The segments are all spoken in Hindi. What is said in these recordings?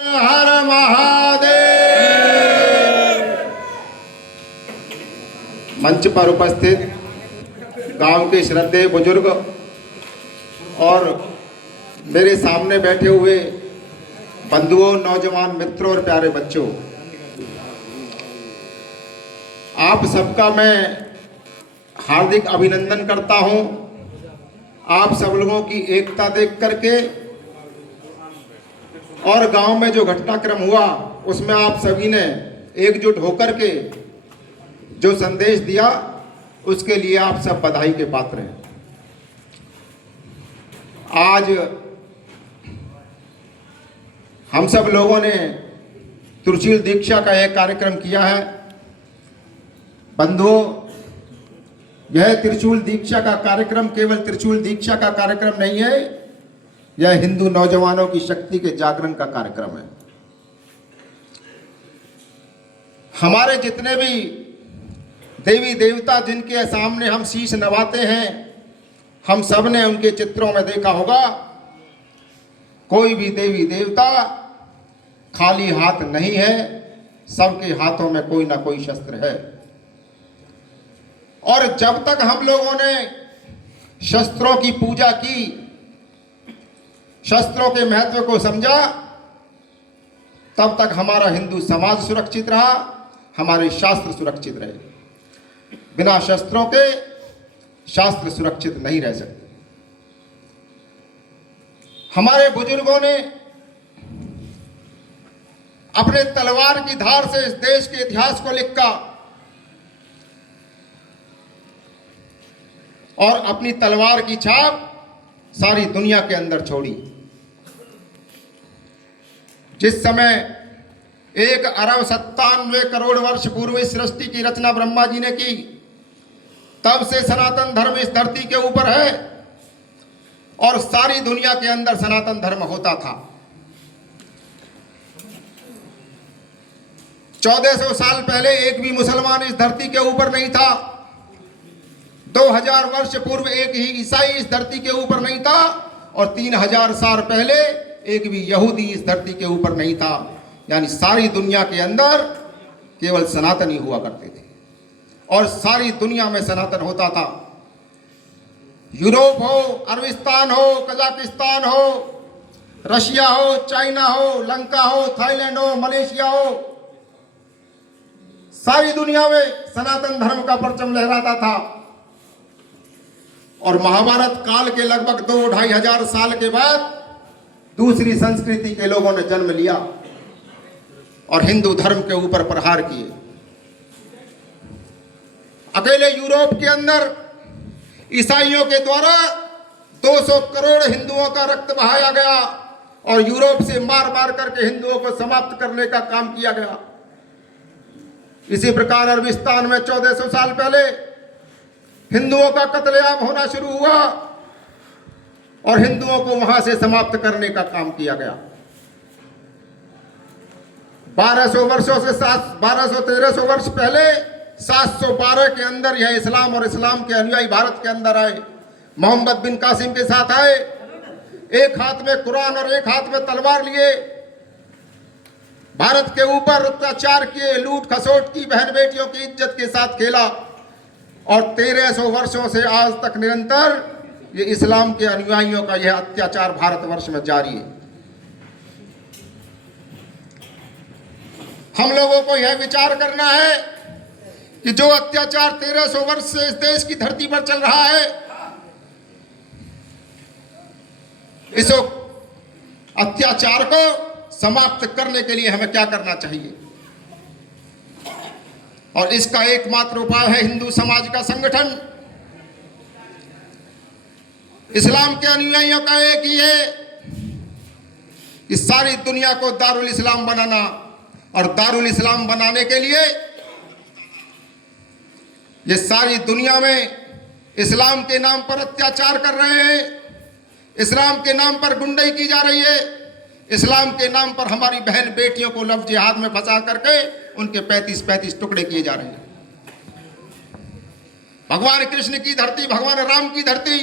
हर महादेव। मंच पर उपस्थित गांव के श्रद्धेय बुजुर्ग और मेरे सामने बैठे हुए बंधुओं, नौजवान मित्रों और प्यारे बच्चों, आप सबका मैं हार्दिक अभिनंदन करता हूं। आप सब लोगों की एकता देख करके और गांव में जो घटनाक्रम हुआ उसमें आप सभी ने एकजुट होकर के जो संदेश दिया, उसके लिए आप सब बधाई के पात्र हैं। आज हम सब लोगों ने त्रिशूल दीक्षा का एक कार्यक्रम किया है। बंधुओं, यह त्रिशूल दीक्षा का कार्यक्रम केवल त्रिशूल दीक्षा का कार्यक्रम नहीं है, यह हिंदू नौजवानों की शक्ति के जागरण का कार्यक्रम है। हमारे जितने भी देवी देवता जिनके सामने हम शीश नवाते हैं, हम सब ने उनके चित्रों में देखा होगा, कोई भी देवी देवता खाली हाथ नहीं है, सबके हाथों में कोई ना कोई शस्त्र है। और जब तक हम लोगों ने शस्त्रों की पूजा की, शस्त्रों के महत्व को समझा, तब तक हमारा हिंदू समाज सुरक्षित रहा, हमारे शास्त्र सुरक्षित रहे। बिना शस्त्रों के शास्त्र सुरक्षित नहीं रह सकते। हमारे बुजुर्गों ने अपने तलवार की धार से इस देश के इतिहास को लिखा और अपनी तलवार की छाप सारी दुनिया के अंदर छोड़ी। जिस समय 1,97,00,00,000 वर्ष पूर्व इस सृष्टि की रचना ब्रह्मा जी ने की, तब से सनातन धर्म इस धरती के ऊपर है और सारी दुनिया के अंदर सनातन धर्म होता था। 1400 साल पहले एक भी मुसलमान इस धरती के ऊपर नहीं था। 2000 वर्ष पूर्व एक ही ईसाई इस धरती के ऊपर नहीं था और 3000 साल पहले एक भी यहूदी इस धरती के ऊपर नहीं था। यानी सारी दुनिया के अंदर केवल सनातन ही हुआ करते थे और सारी दुनिया में सनातन होता था। यूरोप हो, अरबिस्तान हो, कजाकिस्तान हो, रशिया हो, चाइना हो, लंका हो, थाईलैंड हो, मलेशिया हो, सारी दुनिया में सनातन धर्म का परचम लहराता था। और महाभारत काल के लगभग 2-2.5 हजार साल के बाद दूसरी संस्कृति के लोगों ने जन्म लिया और हिंदू धर्म के ऊपर प्रहार किए। अकेले यूरोप के अंदर ईसाइयों के द्वारा 200 करोड़ हिंदुओं का रक्त बहाया गया और यूरोप से मार मार करके हिंदुओं को समाप्त करने का काम किया गया। इसी प्रकार अरबिस्तान में 1400 साल पहले हिंदुओं का कत्लेआम होना शुरू हुआ और हिंदुओं को वहां से समाप्त करने का काम किया गया। 1200 वर्षों से 1200-1300 वर्ष पहले 712 के अंदर यह इस्लाम और इस्लाम के अनुयायी भारत के अंदर आए। मोहम्मद बिन कासिम के साथ आए, एक हाथ में कुरान और एक हाथ में तलवार लिए, भारत के ऊपर अत्याचार किए, लूट खसोट की, बहन बेटियों की इज्जत के साथ खेला और 1300 वर्षों से आज तक निरंतर ये इस्लाम के अनुयायियों का यह अत्याचार भारतवर्ष में जारी है। हम लोगों को यह विचार करना है कि जो अत्याचार 1300 वर्ष से इस देश की धरती पर चल रहा है, इस अत्याचार को समाप्त करने के लिए हमें क्या करना चाहिए। और इसका एकमात्र उपाय है हिंदू समाज का संगठन। इस्लाम के अनुयायियों का एक ही है कि सारी दुनिया को दारुल इस्लाम बनाना, और दारुल इस्लाम बनाने के लिए ये सारी दुनिया में इस्लाम के नाम पर अत्याचार कर रहे हैं, इस्लाम के नाम पर गुंडाई की जा रही है, इस्लाम के नाम पर हमारी बहन बेटियों को लफ्ज़ जिहाद में फंसा करके उनके 35-35 टुकड़े किए जा रहे हैं। भगवान कृष्ण की धरती, भगवान राम की धरती,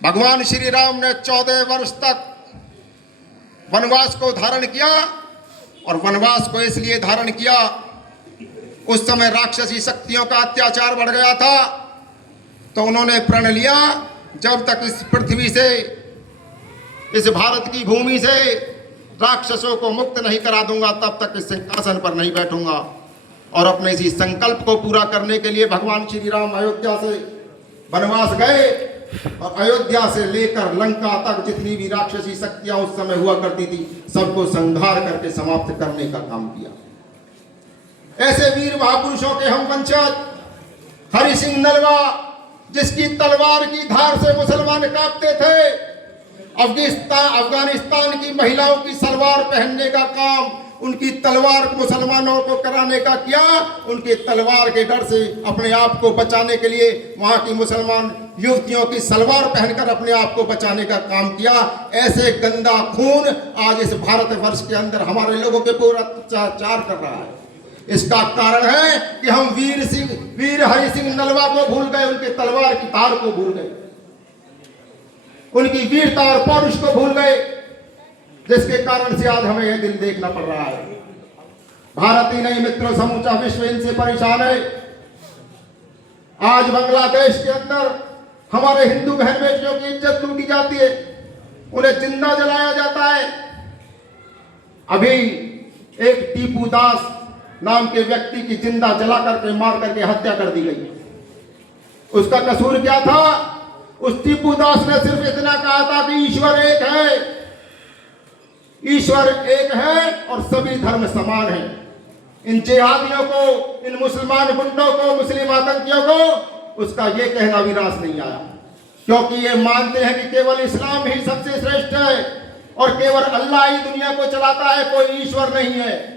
भगवान श्री राम ने 14 वर्ष तक वनवास को धारण किया, और वनवास को इसलिए धारण किया, उस समय राक्षसी शक्तियों का अत्याचार बढ़ गया था, तो उन्होंने प्रण लिया जब तक इस पृथ्वी से, इस भारत की भूमि से राक्षसों को मुक्त नहीं करा दूंगा, तब तक इस सिंहासन पर नहीं बैठूंगा। और अपने इसी संकल्प को पूरा करने के लिए भगवान श्री राम अयोध्या से वनवास गए, और अयोध्या से लेकर लंका तक जितनी भी राक्षसी शक्तियां उस समय हुआ करती थी, सबको संहार करके समाप्त करने का काम किया। ऐसे वीर महापुरुषों के हम वंशज हरि सिंह नलवा, जिसकी तलवार की धार से मुसलमान कांपते थे, अफगानिस्तान की महिलाओं की सलवार पहनने का काम उनकी तलवार मुसलमानों को कराने का किया। उनके तलवार के डर से अपने आप को बचाने के लिए वहां की मुसलमान युवतियों की सलवार पहनकर अपने आप को बचाने का काम किया। ऐसे गंदा खून आज इस भारतवर्ष के अंदर हमारे लोगों के पूरा अत्याचार कर रहा है। इसका कारण है कि हम वीर हरि सिंह नलवा को भूल गए, उनके तलवार की धार को भूल गए, उनकी वीरता और पौरुष को भूल गए, जिसके कारण से आज हमें यह दिन देखना पड़ रहा है। भारत ही नहीं मित्रों, समूचा विश्व इनसे परेशान है। आज बांग्लादेश के अंदर हमारे हिंदू बहन बेटियों की इज्जत लूटी जाती है, उन्हें जिंदा जलाया जाता है। अभी एक टीपू दास नाम के व्यक्ति की जिंदा जला करके मार करके हत्या कर दी गई। उसका कसूर क्या था? उस टीपू दास ने सिर्फ इतना कहा था कि ईश्वर एक है, ईश्वर एक है और सभी धर्म समान है। इन जिहादियों को, इन मुसलमान गुंडों को, मुस्लिम आतंकियों को उसका यह कहना भी रास नहीं आया, क्योंकि ये मानते हैं कि केवल इस्लाम ही सबसे श्रेष्ठ है और केवल अल्लाह ही दुनिया को चलाता है, कोई ईश्वर नहीं है।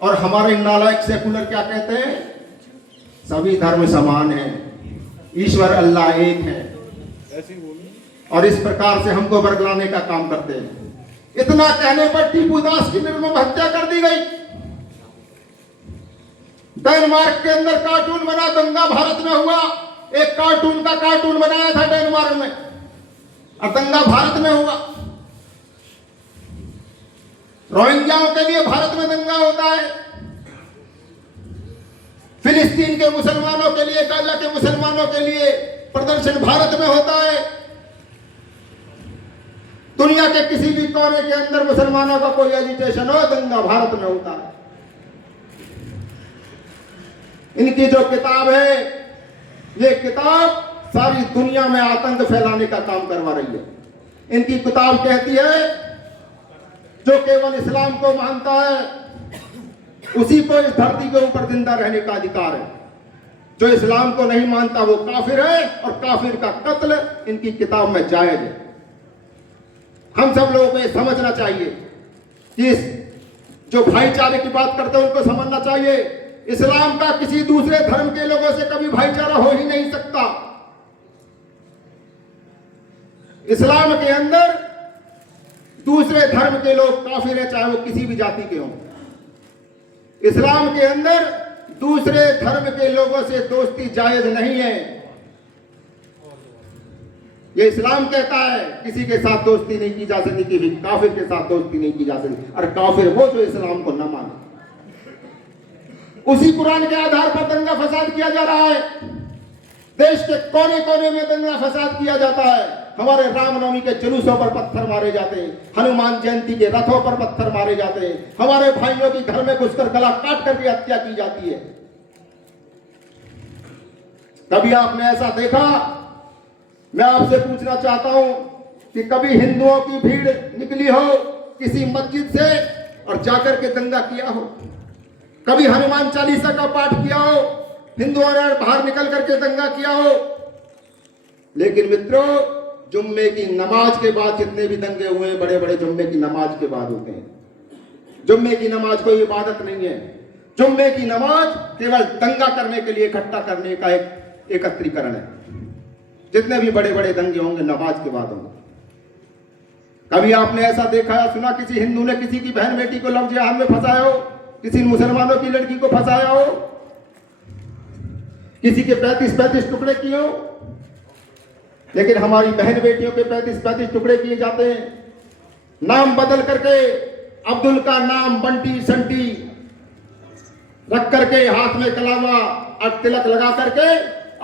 और हमारे नालायक सेकुलर क्या कहते हैं? सभी धर्म समान है, ईश्वर अल्लाह एक है, और इस प्रकार से हमको बरगलाने का काम करते हैं। इतना कहने पर टीपू दास की निर्मम हत्या कर दी गई। डेनमार्क के अंदर कार्टून बना, दंगा भारत में हुआ, एक कार्टून का कार्टून बनाया था डेनमार्क में, और दंगा भारत में हुआ। रोहिंग्याओं के लिए भारत में दंगा होता है, फिलिस्तीन के मुसलमानों के लिए, गाजा के मुसलमानों के लिए प्रदर्शन भारत में होता है। दुनिया के किसी भी कोने के अंदर मुसलमानों का कोई एजिटेशन हो, दंगा भारत में होता है। इनकी जो किताब है, ये किताब सारी दुनिया में आतंक फैलाने का काम करवा रही है। इनकी किताब कहती है जो केवल इस्लाम को मानता है उसी को इस धरती के ऊपर जिंदा रहने का अधिकार है, जो इस्लाम को नहीं मानता वो काफिर है, और काफिर का कत्ल इनकी किताब में जायज है। हम सब लोगों को ये समझना चाहिए कि जो भाईचारे की बात करते हैं उनको समझना चाहिए। इस्लाम का किसी दूसरे धर्म के लोगों से कभी भाईचारा हो ही नहीं सकता। इस्लाम के अंदर दूसरे धर्म के लोग काफिर है, चाहे वो किसी भी जाति के हों। इस्लाम के अंदर दूसरे धर्म के लोगों से दोस्ती जायज नहीं है। ये इस्लाम कहता है किसी के साथ दोस्ती नहीं की जा सकती, किसी काफिर के साथ दोस्ती नहीं की जा सकती, और काफिर वो जो इस्लाम को न माने। उसी कुरान के आधार पर दंगा फसाद किया जा रहा है। देश के कोने कोने में दंगा फसाद किया जाता है। हमारे रामनवमी के जुलूसों पर पत्थर मारे जाते हैं, हनुमान जयंती के रथों पर पत्थर मारे जाते हैं, हमारे भाइयों की घर में घुसकर गला काट करके हत्या की जाती है। कभी आपने ऐसा देखा? मैं आपसे पूछना चाहता हूं कि कभी हिंदुओं की भीड़ निकली हो किसी मस्जिद से और जाकर के दंगा किया हो? कभी हनुमान चालीसा का पाठ किया हो, हिंदुओं ने बाहर निकल करके दंगा किया हो? लेकिन मित्रों, जुम्मे की नमाज के बाद जितने भी दंगे हुए, बड़े बड़े जुम्मे की नमाज के बाद होते हैं। जुम्मे की नमाज कोई इबादत नहीं है। जुम्मे की नमाज केवल दंगा करने के लिए इकट्ठा करने का एक एकत्रीकरण है। जितने भी बड़े बड़े दंगे होंगे नमाज के बाद होंगे। कभी आपने ऐसा देखा या सुना किसी हिंदू ने किसी की बहन बेटी को लव जिहाद में फंसाया हो, किसी मुसलमानों की लड़की को फंसाया हो, किसी के 35-35 टुकड़े किए हो? लेकिन हमारी बहन बेटियों के 35-35 टुकड़े किए जाते हैं। नाम बदल करके अब्दुल का नाम बंटी संटी रख करके हाथ में कलामा और तिलक लगा करके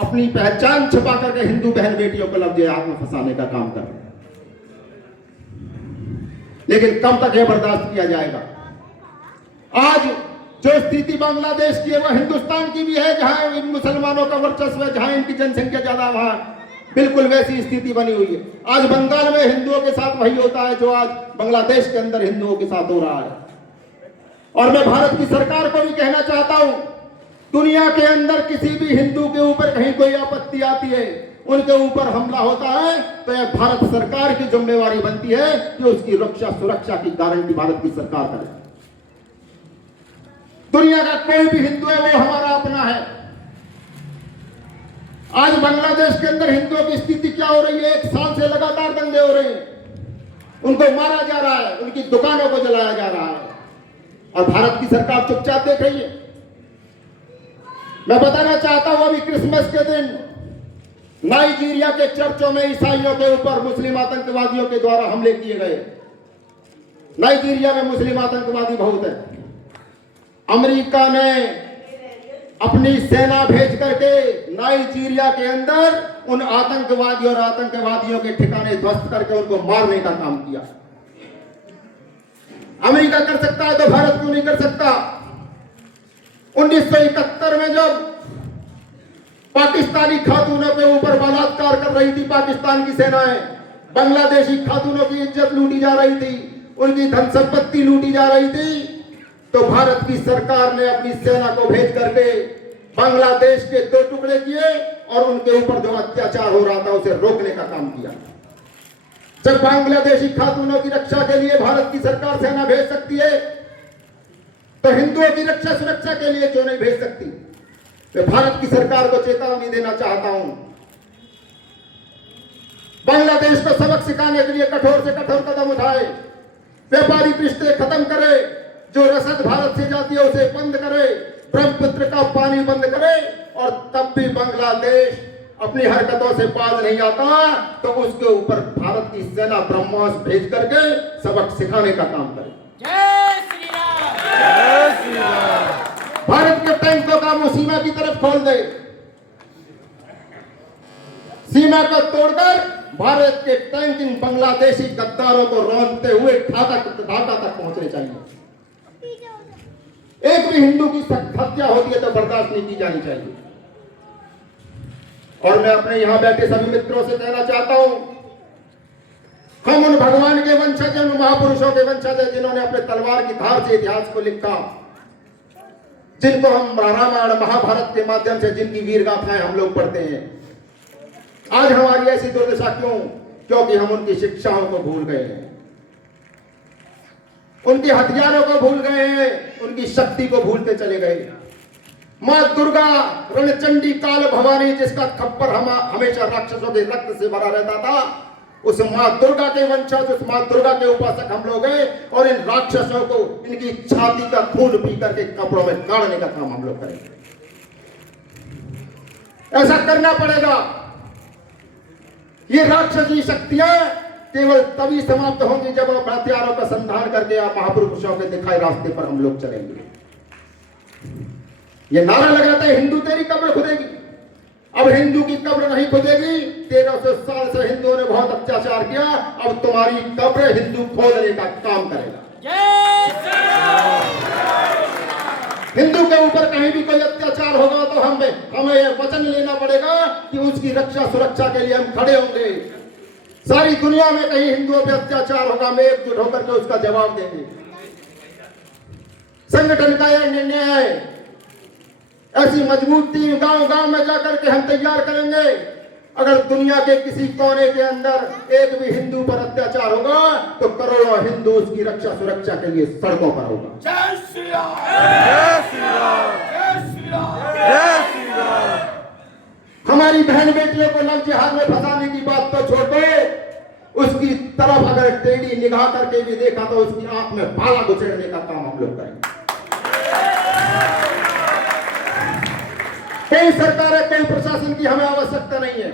अपनी पहचान छुपा करके हिंदू बहन बेटियों को लफ्ज़ हाथ में फंसाने का काम कर रहे हैं। लेकिन कब तक यह बर्दाश्त किया जाएगा? आज जो स्थिति बांग्लादेश की है वह हिंदुस्तान की भी है, जहां इन मुसलमानों का वर्चस्व है, जहां इनकी जनसंख्या ज्यादा, वहां बिल्कुल वैसी स्थिति बनी हुई है। आज बंगाल में हिंदुओं के साथ वही होता है जो आज बांग्लादेश के अंदर हिंदुओं के साथ हो रहा है। और मैं भारत की सरकार को भी कहना चाहता हूं, दुनिया के अंदर किसी भी हिंदू के ऊपर कहीं कोई आपत्ति आती है, उनके ऊपर हमला होता है, तो यह भारत सरकार की जिम्मेवारी बनती है कि उसकी रक्षा सुरक्षा की गारंटी भारत की सरकार करे। दुनिया का कोई भी हिंदू है वो हमारा अपना है। आज बांग्लादेश के अंदर हिंदुओं की स्थिति क्या हो रही है? 1 साल से लगातार दंगे हो रहे हैं, उनको मारा जा रहा है, उनकी दुकानों को जलाया जा रहा है और भारत की सरकार चुपचाप देख रही है। मैं बताना चाहता हूं, अभी क्रिसमस के दिन नाइजीरिया के चर्चों में ईसाइयों के ऊपर मुस्लिम आतंकवादियों के द्वारा हमले किए गए। नाइजीरिया में मुस्लिम आतंकवादी बहुत है। अमेरिका ने अपनी सेना भेज करके नाइजीरिया के अंदर उन आतंकवादियों और आतंकवादियों के ठिकाने ध्वस्त करके उनको मारने का काम किया। अमेरिका कर सकता है तो भारत क्यों नहीं कर सकता? 1971 में जब पाकिस्तानी खातूनों के ऊपर बलात्कार कर रही थी पाकिस्तान की सेनाएं, बांग्लादेशी खातूनों की इज्जत लूटी जा रही थी, उनकी धन संपत्ति लूटी जा रही थी, तो भारत की सरकार ने अपनी सेना को भेज करके बांग्लादेश के 2 टुकड़े किए और उनके ऊपर जो अत्याचार हो रहा था उसे रोकने का काम किया। जब बांग्लादेशी खातूनों की रक्षा के लिए भारत की सरकार सेना भेज सकती है, तो हिंदुओं की रक्षा सुरक्षा के लिए क्यों नहीं भेज सकती? मैं भारत की सरकार को चेतावनी देना चाहता हूं, बांग्लादेश को सबक सिखाने के लिए कठोर से कठोर कदम उठाए, व्यापारिक रिश्ते खत्म करे, जो रसद भारत से जाती है उसे बंद करे, ब्रह्मपुत्र का पानी बंद करे, और तब भी बांग्लादेश अपनी हरकतों से बाज नहीं आता तो उसके ऊपर भारत की सेना ब्रह्मोस भेज करके सबक सिखाने का काम करे। जय श्री राम, जय श्री राम। भारत के टैंकों का मुंह सीमा की तरफ खोल दे, सीमा को तोड़कर भारत के टैंक इन बांग्लादेशी गद्दारों को रौंदते हुए ढाका तक पहुंचने चाहिए। एक भी हिंदू की हत्या होती है तो बर्दाश्त नहीं की जानी चाहिए। और मैं अपने यहां बैठे सभी मित्रों से कहना चाहता हूं, हम उन भगवान के वंशज, उन महापुरुषों के वंशज हैं जिन्होंने अपने तलवार की धार से इतिहास को लिखा, जिनको हम रामायण महाभारत के माध्यम से जिनकी वीर गाथाएं हम लोग पढ़ते हैं। आज हमारी ऐसी दुर्दशा क्यों? क्योंकि हम उनकी शिक्षाओं को भूल गए हैं, उनके हथियारों को भूल गए हैं, उनकी शक्ति को भूलते चले गए। मां दुर्गा, रणचंडी, काल भवानी, जिसका खप्पर हमेशा राक्षसों के रक्त से भरा रहता था, उस मां दुर्गा के वंशज, उस मां दुर्गा के उपासक हम लोग हैं, और इन राक्षसों को इनकी छाती का खून पी करके कपड़ों में गाड़ने का काम हम लोग करेंगे। ऐसा करना पड़ेगा। ये राक्षसी शक्तियां केवल तभी समाप्त होंगी जब हम हथियारों का संधान करके आप महापुरुषों के दिखाए रास्ते पर हम लोग चलेंगे। ये नारा लगाता है हिंदू तेरी कब्र खुदेगी। अब हिंदू की कब्र नहीं खुदेगी। 1300 साल से हिंदुओं ने बहुत अत्याचार किया, अब तुम्हारी कब्र हिंदू खोदने का काम करेगा। हिंदू के ऊपर कहीं भी कोई अत्याचार होगा तो हमें यह वचन लेना पड़ेगा कि उसकी रक्षा सुरक्षा के लिए हम खड़े होंगे। सारी दुनिया में कहीं हिंदुओं पे अत्याचार होगा, हम एकजुट होकर के उसका जवाब देंगे। संगठन का यह निर्णय है। ऐसी मजबूत टीम गांव गांव में जाकर के हम तैयार करेंगे। अगर दुनिया के किसी कोने के अंदर एक भी हिंदू पर अत्याचार होगा तो करोड़ों हिंदू उसकी रक्षा सुरक्षा के लिए सड़कों पर होगा। जय श्री राम, जय श्री राम, जय श्री राम, जय श्री राम। हमारी बहन बेटियों को लव जिहाद में फंसाने की बात तो छोड़ दो, उसकी तरफ अगर टेढ़ी निगाह करके भी देखा तो उसकी आंख में भाला घुसेड़ने का काम हम लोग करेंगे। कोई सरकार है, कोई प्रशासन की हमें आवश्यकता नहीं है।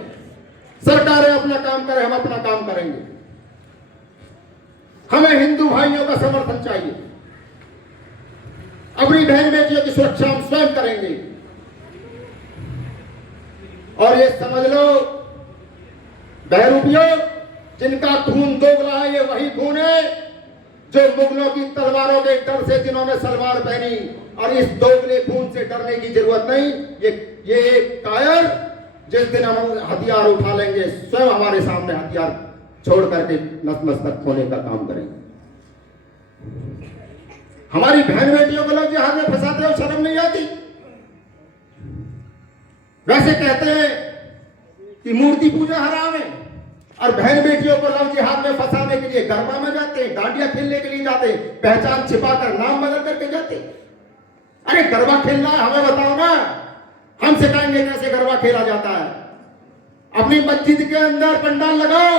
सरकारें अपना काम करें, हम अपना काम करेंगे। हमें हिंदू भाइयों का समर्थन चाहिए। अपनी बहन बेटियों की सुरक्षा हम स्वयं करेंगे। और ये समझ लो बहरूपियों, जिनका खून दोगला है, ये वही खून है जो मुगलों की तलवारों के डर से जिन्होंने सलवार पहनी। और इस दोगले खून से डरने की जरूरत नहीं। ये एक कायर जिस दिन हम हथियार उठा लेंगे, स्वयं हमारे सामने हथियार छोड़ करके नतमस्तक होने का काम करेंगे। हमारी बहन बेटियों को लोग जहां में फंसाते हो, शर्म नहीं आती? वैसे कहते हैं कि मूर्ति पूजा हराम है, और बहन बेटियों को लव जिहाद में फंसाने के लिए गरबा में जाते हैं, डांडिया खेलने के लिए जाते हैं, पहचान छिपाकर नाम बदल करके जाते हैं। अरे गरबा खेलना है, हमें बताओ ना, हम सिखाएंगे कैसे गरबा खेला जाता है। अपनी मस्जिद के अंदर पंडाल लगाओ,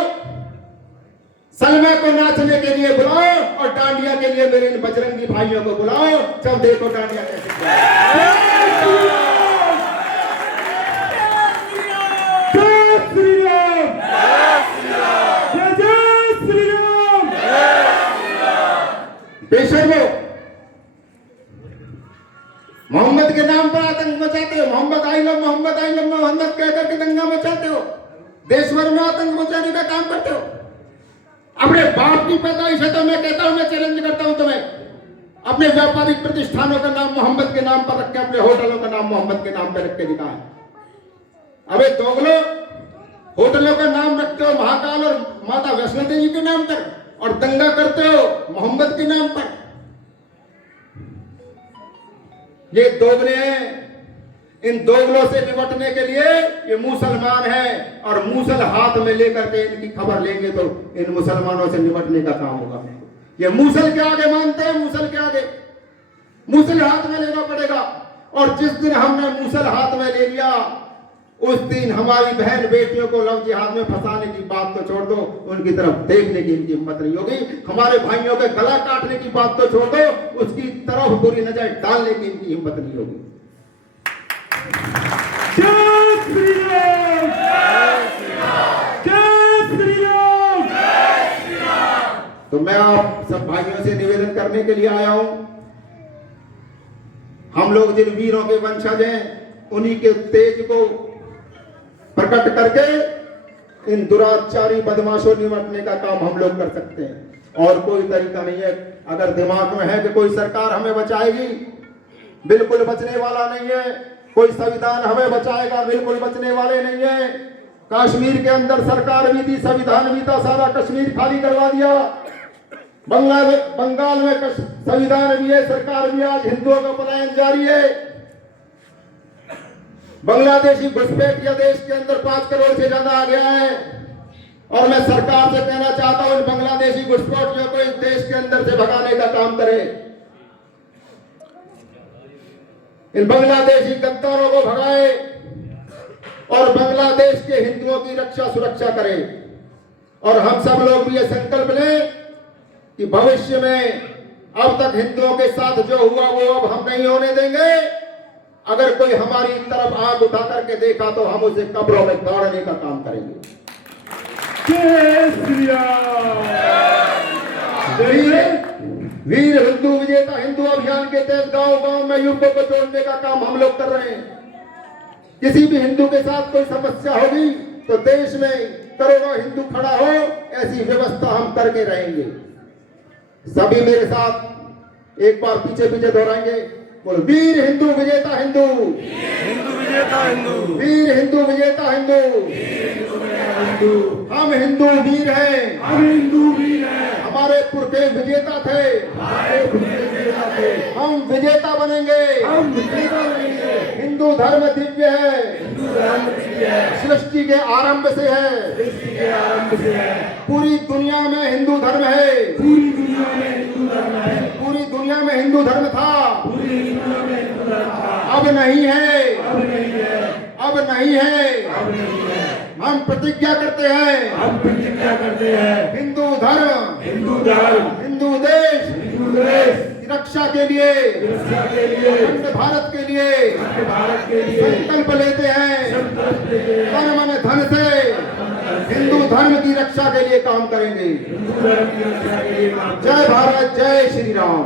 सलमा को नाचने के लिए बुलाओ, और डांडिया के लिए मेरे इन बजरंगी भाइयों को बुलाओ। जब देखो डांडिया कैसे बेशर्मो, मोहम्मद के नाम पर आतंक मचाते हो। मोहम्मद आई लव मोहम्मद कह करके दंगा मचाते हो, देश भर में आतंक मचाने का काम करते हो। अपने बाप की पैदाइश है तो मैं कहता हूं, मैं चैलेंज करता हूं तुम्हें, अपने व्यापारिक प्रतिष्ठानों का नाम मोहम्मद के नाम पर रख के, अपने होटलों का नाम मोहम्मद के नाम पर रख के दिखाए। अबे दोगलो, होटलों का नाम रखते हो महाकाल और माता वैष्णो देवी के नाम पर, और दंगा करते हो मोहम्मद के नाम पर। ये दोगले हैं। इन दोगलों से निपटने के लिए ये मुसलमान हैं, और मूसल हाथ में लेकर के इनकी खबर लेंगे तो इन मुसलमानों से निपटने का काम होगा। ये मूसल के आगे मानते हैं, मूसल के आगे, मूसल हाथ में लेना पड़ेगा। और जिस दिन हमने मूसल हाथ में ले लिया, उस दिन हमारी बहन बेटियों को लव जिहाद में फंसाने की बात तो छोड़ दो, उनकी तरफ देखने की इनकी हिम्मत नहीं होगी। हमारे भाइयों के गला काटने की बात तो छोड़ दो, उसकी तरफ बुरी नजर डालने की इनकी हिम्मत नहीं होगी। जय श्री राम, जय श्री राम, जय श्री राम। तो मैं आप सब भाइयों से निवेदन करने के लिए आया हूं, हम लोग जिन वीरों के वंशज हैं, उन्हीं के तेज को प्रकट करके इन दुराचारी बदमाशों निपटने का काम हम लोग कर सकते हैं। और कोई तरीका नहीं है। अगर दिमाग में है कि कोई सरकार हमें बचाएगी, बिल्कुल बचने वाला नहीं है। कोई संविधान हमें बचाएगा, बिल्कुल बचने वाले नहीं है। कश्मीर के अंदर सरकार भी थी, संविधान भी था, सारा कश्मीर खाली करवा दिया। बंगाल में संविधान भी है, सरकार भी, आज हिंदुओं का पलायन जारी है। बांग्लादेशी घुसपैठिया देश के अंदर 5 करोड़ से ज्यादा आ गया है। और मैं सरकार से कहना चाहता हूं, इन बांग्लादेशी घुसपैठियों को इस देश के अंदर से भगाने का काम करें। इन बांग्लादेशी गद्दारों को भगाए और बांग्लादेश के हिंदुओं की रक्षा सुरक्षा करें। और हम सब लोग भी ये संकल्प लें कि भविष्य में अब तक हिंदुओं के साथ जो हुआ वो अब हम नहीं होने देंगे। अगर कोई हमारी तरफ आग उठा करके देखा तो हम उसे कब्रों में गाड़ने का काम करेंगे। जय श्री राम। वीर हिंदू विजेता हिंदू अभियान के तहत गांव-गांव में युवकों को जोड़ने का काम हम लोग कर रहे हैं। किसी भी हिंदू के साथ कोई समस्या होगी तो देश में करोड़ों हिंदू खड़ा हो, ऐसी व्यवस्था हम करके रहेंगे। सभी मेरे साथ एक बार पीछे पीछे दोहराएंगे, बोलो वीर हिंदू विजेता हिंदू, हिंदू विजेता हिंदू, वीर हिंदू विजेता हिंदू, हम हिंदू वीर हैं, हम हिंदू वीर हैं, हमारे पुरखे विजेता थे, हम विजेता बनेंगे, हम विजेता बनेंगे। हिंदू धर्म दिव्य है, हिंदू धर्म दिव्य है, सृष्टि के आरंभ से है, सृष्टि के आरंभ से है। पूरी दुनिया में हिंदू धर्म है, पूरी दुनिया में हिंदू धर्म है, पूरी दुनिया में हिंदू धर्म था, पूरी दुनिया में हिंदू धर्म था। अब नहीं है, अब नहीं है, अब नहीं है। अब नहीं है। हम प्रतिज्ञा करते हैं, हम प्रतिज्ञा करते हैं, हिंदू धर्म, हिंदू धर्म, हिंदू देश हिंदू देश की रक्षा के लिए, रक्षा के लिए, अखंड भारत के लिए भारत के लिए संकल्प लेते हैं, संकल्प लेते हैं। तन मन धन से हिंदू धर्म की रक्षा के लिए काम करेंगे। जय भारत, जय श्री राम।